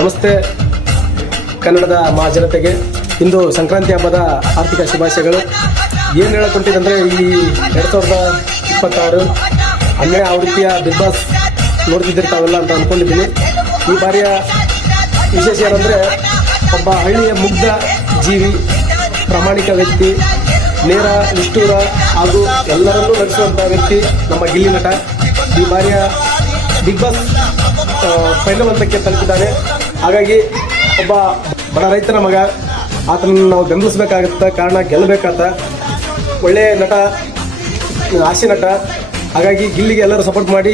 ನಮಸ್ತೆ ಕನ್ನಡದ ಮಹಾಜನತೆಗೆ ಇಂದು ಸಂಕ್ರಾಂತಿ ಹಬ್ಬದ ಆರ್ಥಿಕ ಶುಭಾಶಯಗಳು. ಏನು ಹೇಳಕೊಂಡಿದ್ದಂದರೆ ಈ 2026 10ನೇ ಆವೃತ್ತಿಯ ಬಿಗ್ ಬಾಸ್ ನೋಡ್ತಿದ್ದಿರ್ತಾವಲ್ಲ ಅಂತ ಅಂದ್ಕೊಂಡಿದ್ದೀನಿ. ಈ ಬಾರಿಯ ವಿಶೇಷ ಏನಂದರೆ ಒಬ್ಬ ಹಳ್ಳಿಯ ಮುಗ್ಧ ಜೀವಿ, ಪ್ರಾಮಾಣಿಕ ವ್ಯಕ್ತಿ, ನೇರ ನಿಷ್ಠೂರ ಹಾಗೂ ಎಲ್ಲರನ್ನೂ ನಡೆಸುವಂಥ ವ್ಯಕ್ತಿ ನಮ್ಮ ಗಿಲ್ಲಿ ನಟ ಈ ಬಾರಿಯ ಬಿಗ್ ಬಾಸ್ ಫೈನಲ್ ಹಂತಕ್ಕೆ ತಲುಪಿದ್ದಾನೆ. ಹಾಗಾಗಿ ಒಬ್ಬ ಬಡ ರೈತನ ಮಗ, ಆತನನ್ನು ನಾವು ಬೆಂಬಲಿಸಬೇಕಾಗತ್ತ, ಕಾರಣ ಗೆಲ್ಲಬೇಕಾತ, ಒಳ್ಳೆಯ ನಟ, ಹಾಸ್ಯ ನಟ. ಹಾಗಾಗಿ ಗಿಲ್ಲಿಗೆ ಎಲ್ಲರೂ ಸಪೋರ್ಟ್ ಮಾಡಿ